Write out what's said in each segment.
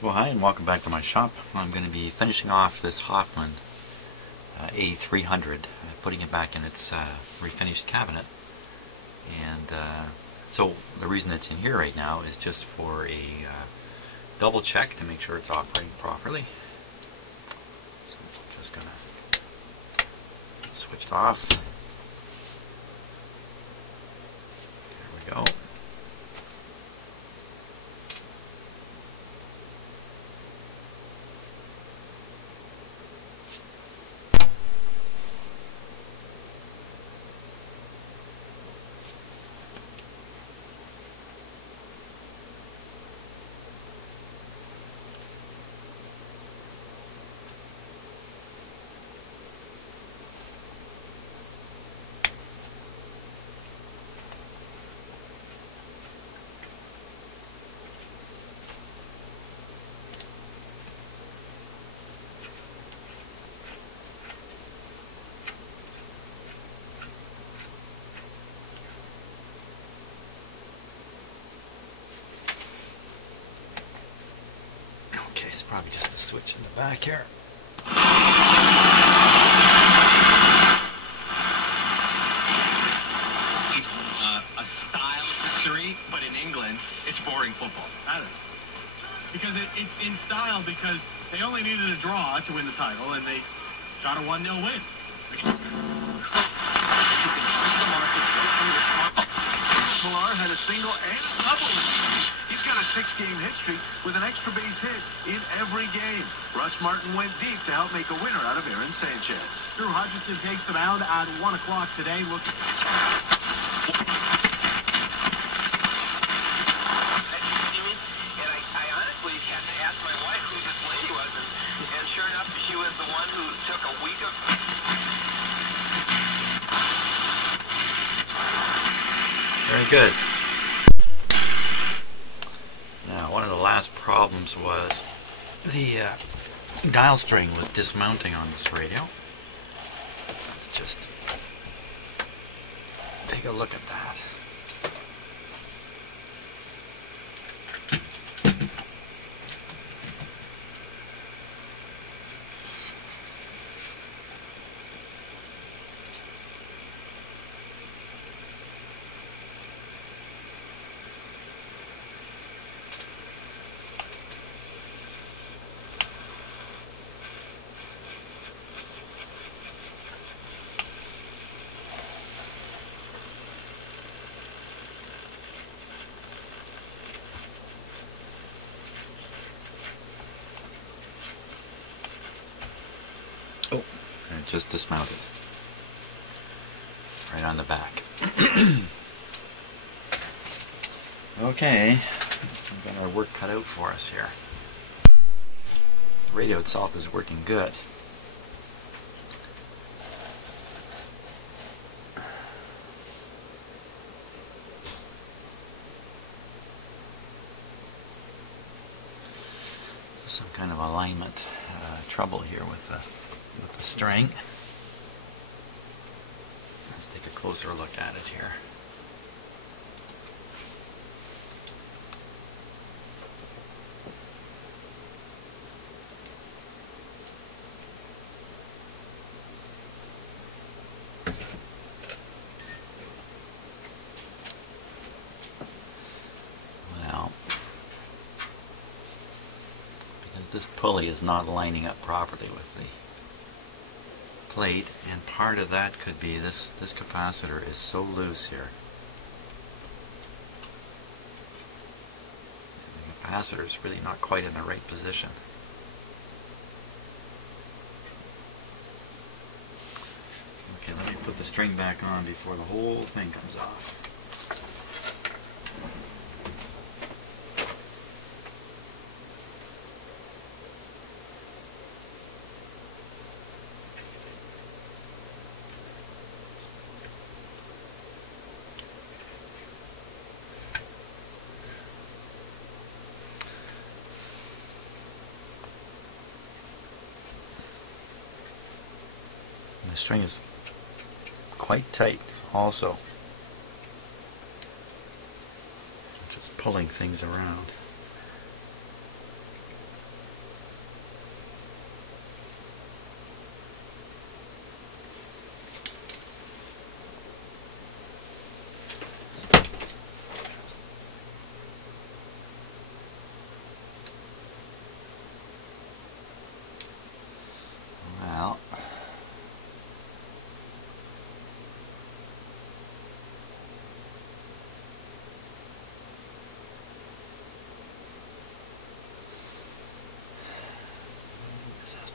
Well, hi and welcome back to my shop. I'm going to be finishing off this Hoffman A300, putting it back in its refinished cabinet. And so the reason it's in here right now is just for a double check to make sure it's operating properly. So I'm just going to switch it off. There we go. Okay, it's probably just a switch in the back here. A style victory, but in England, it's boring football. That is. Because it's in style because they only needed a draw to win the title, and they got a 1-0 win. Millar had a single and a double. He's got a 6-game hit streak with an extra base hit in every game. Russ Martin went deep to help make a winner out of Aaron Sanchez. Drew Hutchison takes the mound at 1 o'clock today. Look. Had to ask my wife who this lady was, and sure enough, she was the one who took a week of... Very good. Now, one of the last problems was the dial string was dismounting on this radio. Let's just take a look at that. Oh, and it just dismounted. Right on the back. Okay, so we've got our work cut out for us here. The radio itself is working good. Some kind of alignment trouble here with the string. Let's take a closer look at it here. Well, because this pulley is not lining up properly with the plate, and part of that could be this capacitor is so loose here. The capacitor is really not quite in the right position. Okay, let me put the string back on before the whole thing comes off. The string is quite tight also. I'm just pulling things around.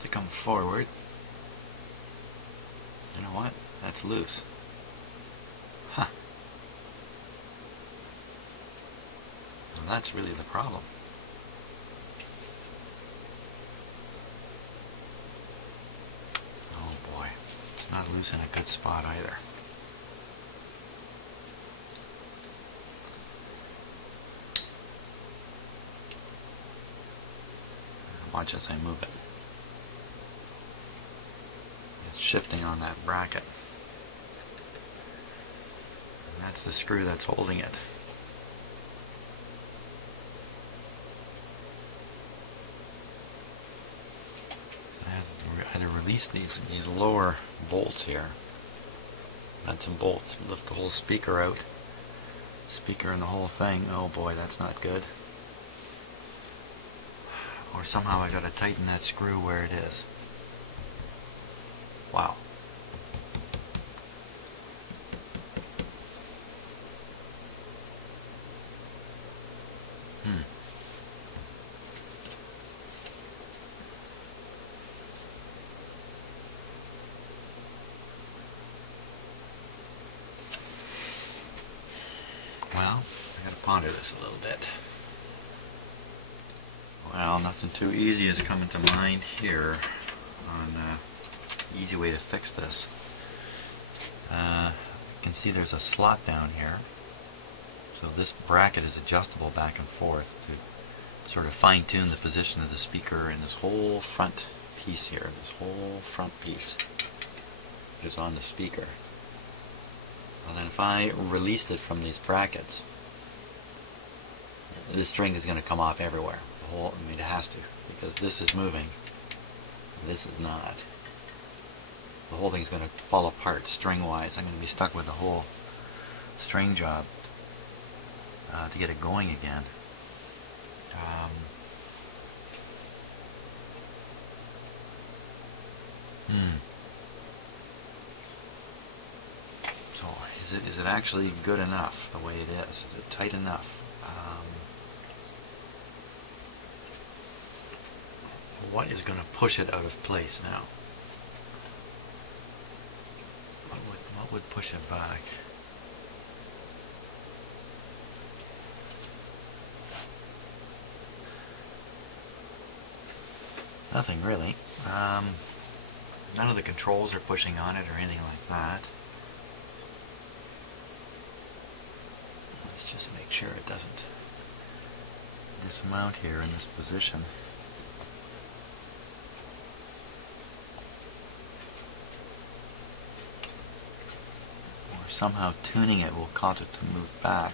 to come forward. You know what? That's loose. Huh. Well, that's really the problem. Oh boy. It's not loose in a good spot either. Watch as I move it. It's shifting on that bracket. And that's the screw that's holding it. I had to release these lower bolts here. Nuts and bolts. Lift the whole speaker out. Speaker and the whole thing. Oh boy, that's not good. Or somehow I gotta tighten that screw where it is. Wow. Well, I gotta ponder this a little bit. Well, nothing too easy is coming to mind here on easy way to fix this. You can see there's a slot down here. So this bracket is adjustable back and forth to sort of fine-tune the position of the speaker and this whole front piece here, this whole front piece is on the speaker. And then if I released it from these brackets, this string is going to come off everywhere. The whole, I mean, it has to, because this is moving, this is not. The whole thing's going to fall apart string-wise. I'm going to be stuck with the whole string job to get it going again. So is it actually good enough the way it is? Is it tight enough? What is going to push it out of place now? What would push it back? Nothing really. None of the controls are pushing on it or anything like that. Let's just make sure it doesn't dismount here in this position. Or somehow tuning it will cause it to move back.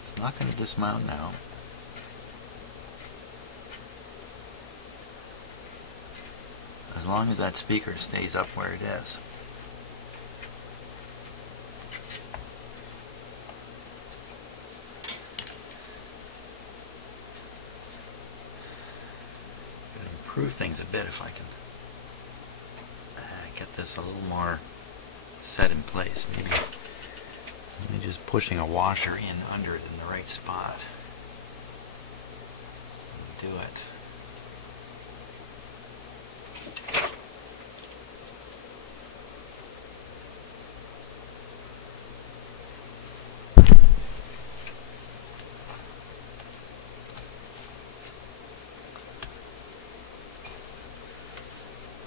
It's not going to dismount now. As long as that speaker stays up where it is. Could improve things a bit if I can get this a little more set in place. Maybe just pushing a washer in under it in the right spot. Do it.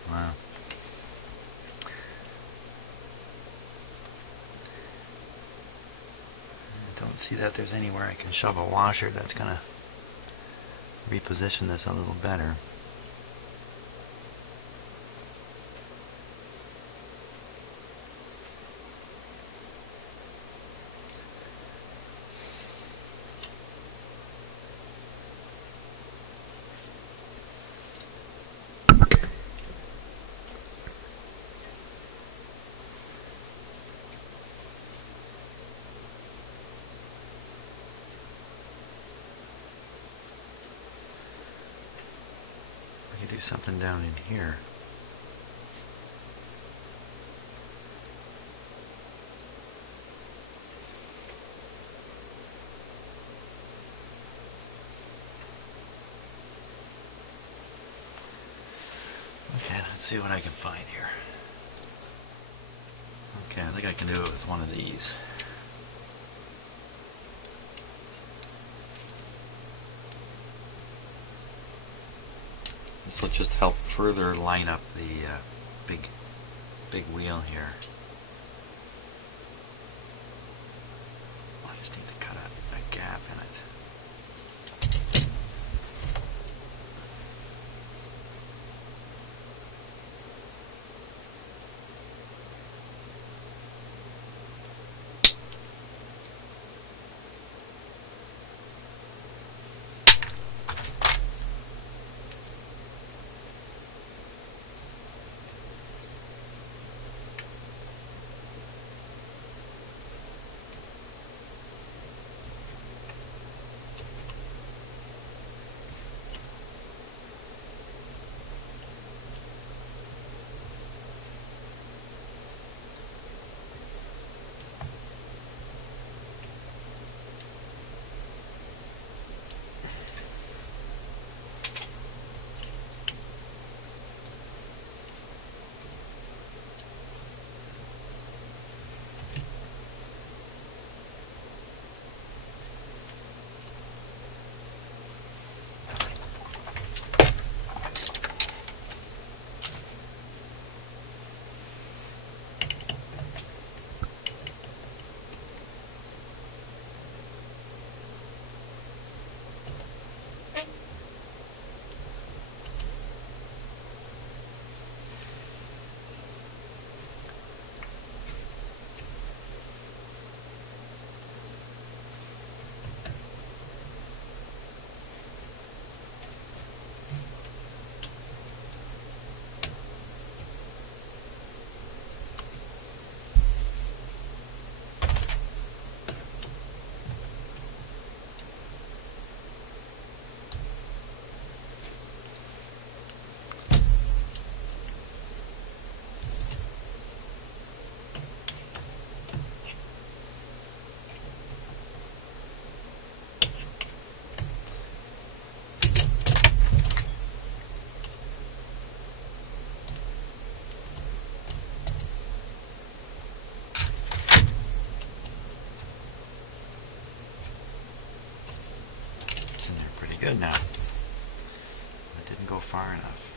Wow. I don't see that there's anywhere I can shove a washer that's going to reposition this a little better. Do something down in here. Let's see what I can find here. Okay, I think I can do it with one of these. This will just help further line up the big wheel here. I just need to cut a gap in it. Good now. It didn't go far enough.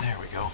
There we go.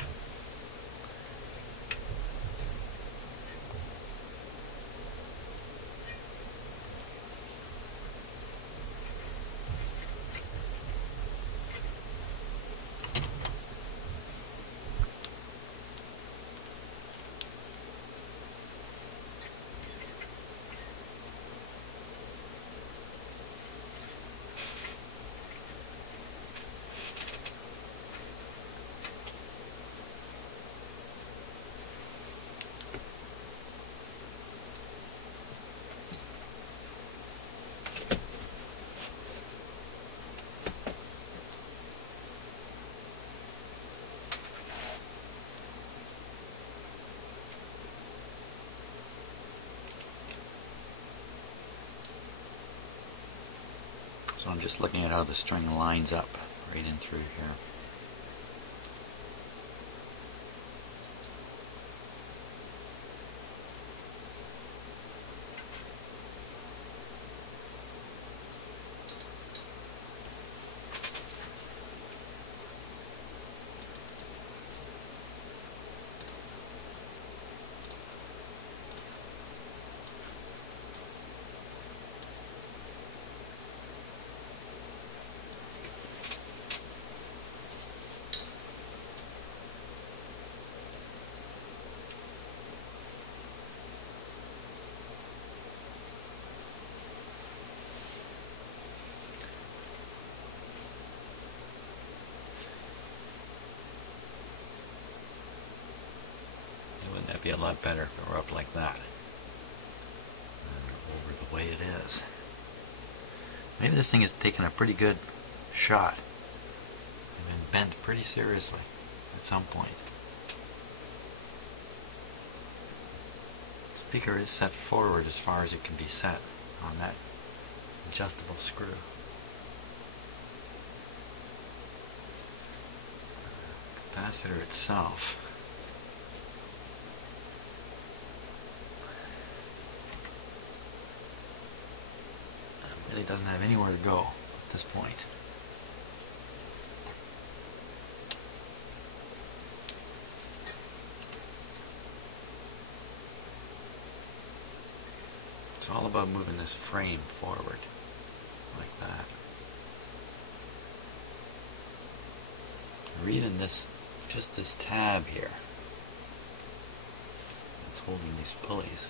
So I'm just looking at how the string lines up right in through here. be a lot better if it were up like that. Over the way it is. Maybe this thing has taken a pretty good shot and been bent pretty seriously at some point. Speaker is set forward as far as it can be set on that adjustable screw. Capacitor itself really doesn't have anywhere to go at this point. It's all about moving this frame forward like that. Or even this, just this tab here that's holding these pulleys.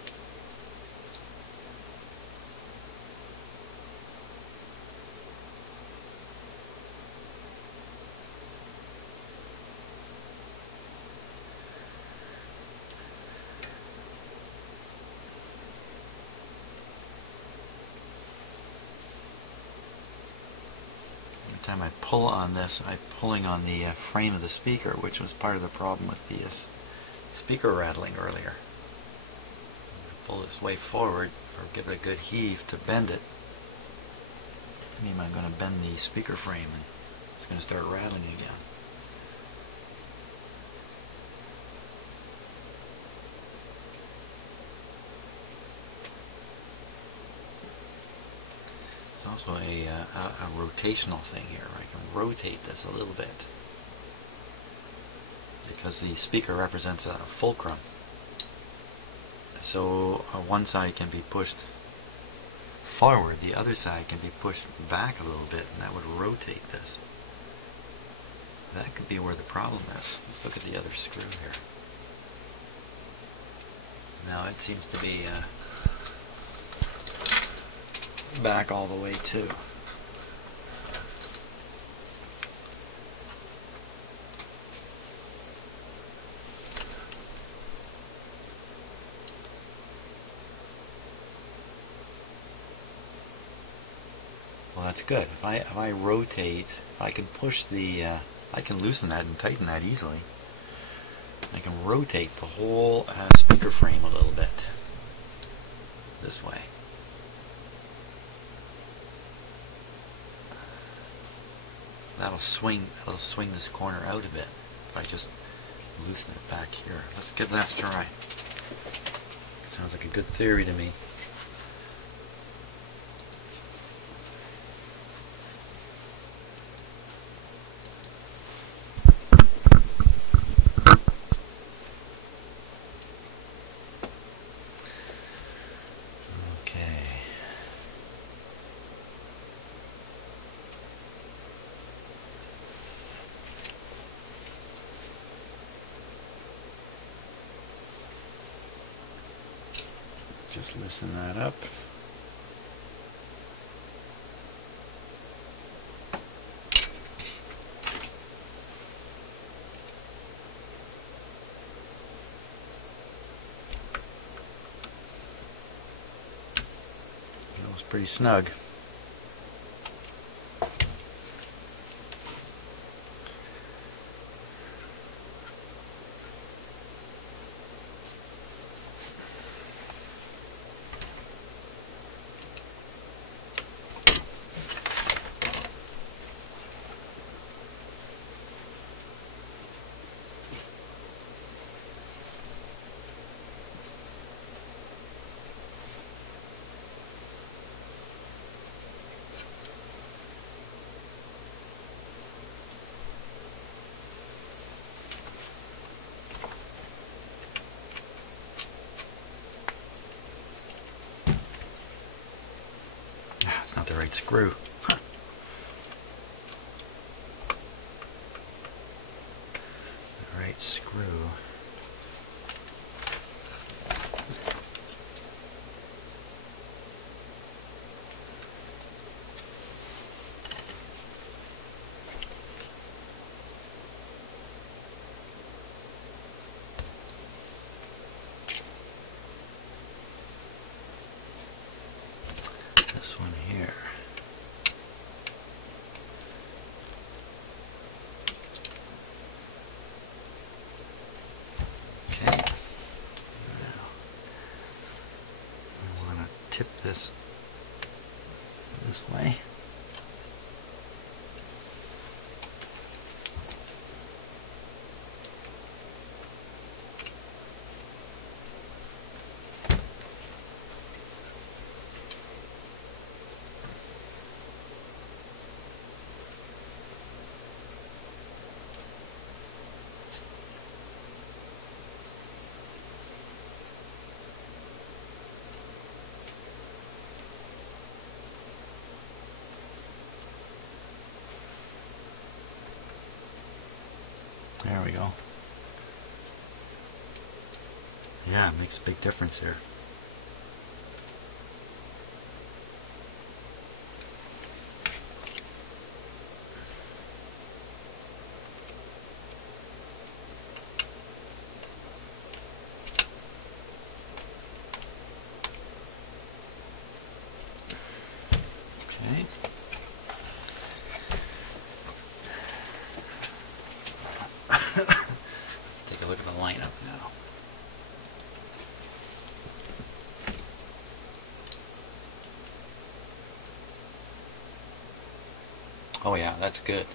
Every time I pull on this, I'm pulling on the frame of the speaker, which was part of the problem with the speaker rattling earlier. Pull this way forward, or give it a good heave to bend it. I mean, I'm going to bend the speaker frame and it's going to start rattling again. There's also a rotational thing here. I can rotate this a little bit because the speaker represents a fulcrum. So one side can be pushed forward, the other side can be pushed back a little bit, and that would rotate this. That could be where the problem is. Let's look at the other screw here. Now it seems to be back all the way too. Well, that's good. If I rotate, if I can push the, I can loosen that and tighten that easily. I can rotate the whole speaker frame a little bit this way. That'll swing this corner out a bit if I just loosen it back here. Let's give that a try. Sounds like a good theory to me. Just loosen that up. That was pretty snug. It's not the right screw. Huh. The right screw. this one here. Okay. Now, I want to tip this way. There we go. Yeah, it makes a big difference here. Okay. Let's take a look at the lineup now. Oh yeah, that's good.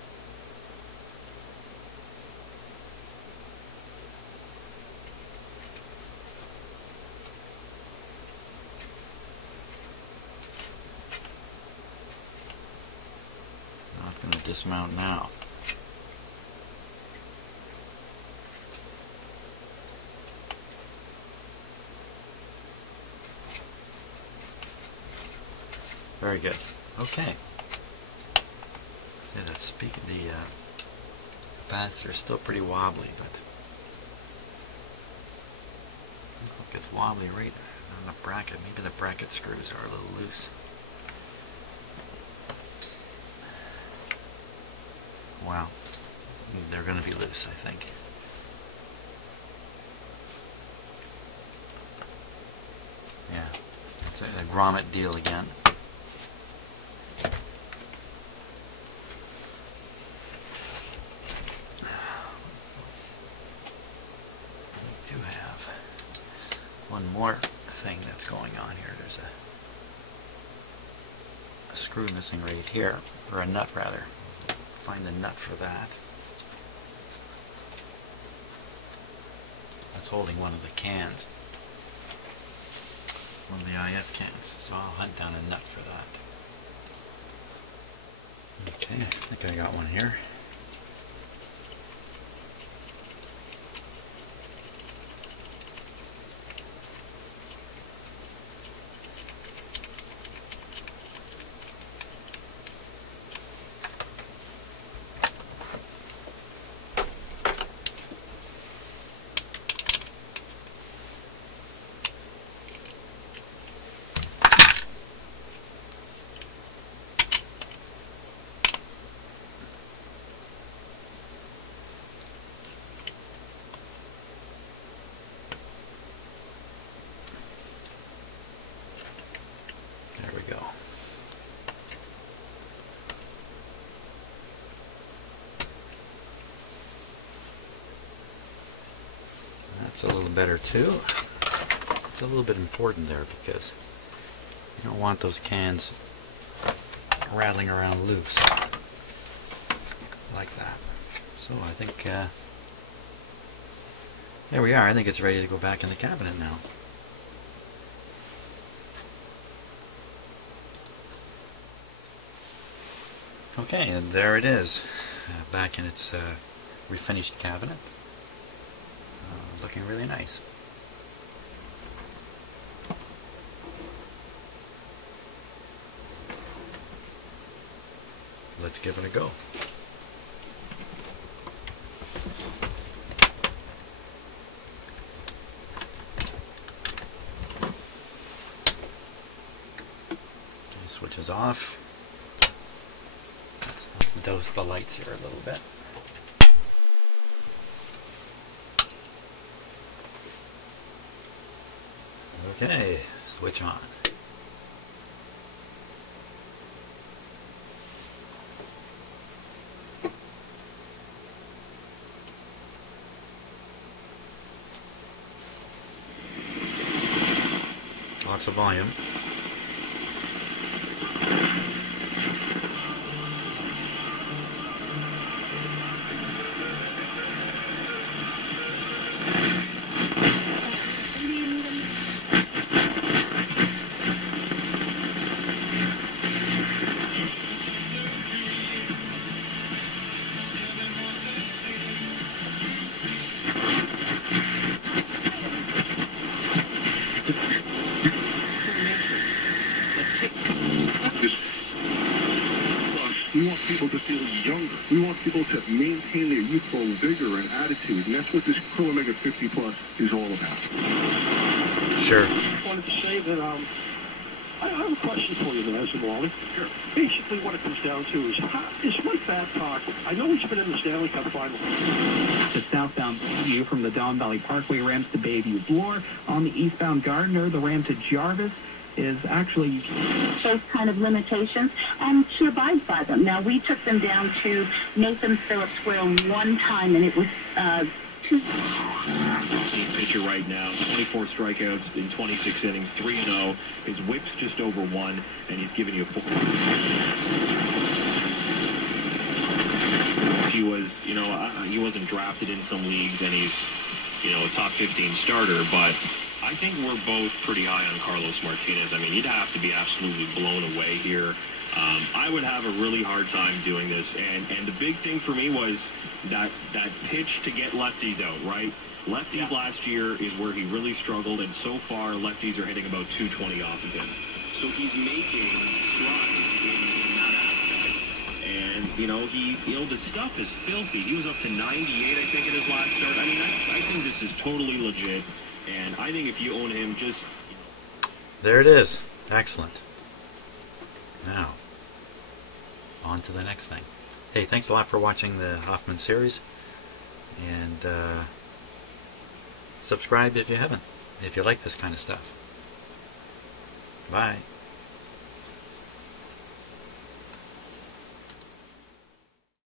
Not going to dismount now. Very good. Okay. See, that speaking, the capacitor is still pretty wobbly, but looks like it's wobbly right on the bracket. Maybe the bracket screws are a little loose. Wow, they're going to be loose, I think. Yeah, it's a grommet deal again. One more thing that's going on here. There's a screw missing right here, or a nut rather. Find the nut for that. That's holding one of the cans, one of the IF cans. So I'll hunt down a nut for that. Okay, I think I got one here. There we go. That's a little better too. It's a little bit important there because you don't want those cans rattling around loose like that. So I think there we are. I think it's ready to go back in the cabinet now. Okay, and there it is, back in its refinished cabinet. Looking really nice. Let's give it a go. Okay, switches off. Let's dose the lights here a little bit. Okay, switch on. lots of volume. We want people to feel younger. We want people to maintain their youthful vigor and attitude, and that's what this Pro Omega 50 Plus is all about. Sure. I wanted to say that I have a question for you there, Mr. Wally. Sure. Basically, what it comes down to is Mike Babcock. I know he's been in the Stanley Cup Final. The southbound Bayview from the Don Valley Parkway ramps to Bayview Bloor. On the eastbound Gardner, the ramp to Jarvis is actually those kind of limitations, and she abides by them. Now, we took them down to Nathan Phillips Square one time, and it was two. Pitcher right now, 24 strikeouts in 26 innings, 3-0. His whip's just over 1, and he's giving you a 4. He was, he wasn't drafted in some leagues, and he's, a top 15 starter, but I think we're both pretty high on Carlos Martinez. I mean, you'd have to be absolutely blown away here. I would have a really hard time doing this, and the big thing for me was that pitch to get lefties out, right? Lefties last year is where he really struggled, and so far lefties are hitting about 220 off of him. So he's making strides in that aspect. And, the stuff is filthy. He was up to 98, I think, at his last start. I mean, I think this is totally legit. And I think if you own him, just... There it is. Excellent. Now, on to the next thing. Hey, thanks a lot for watching the Hoffman series. And subscribe if you haven't, if you like this kind of stuff. Bye.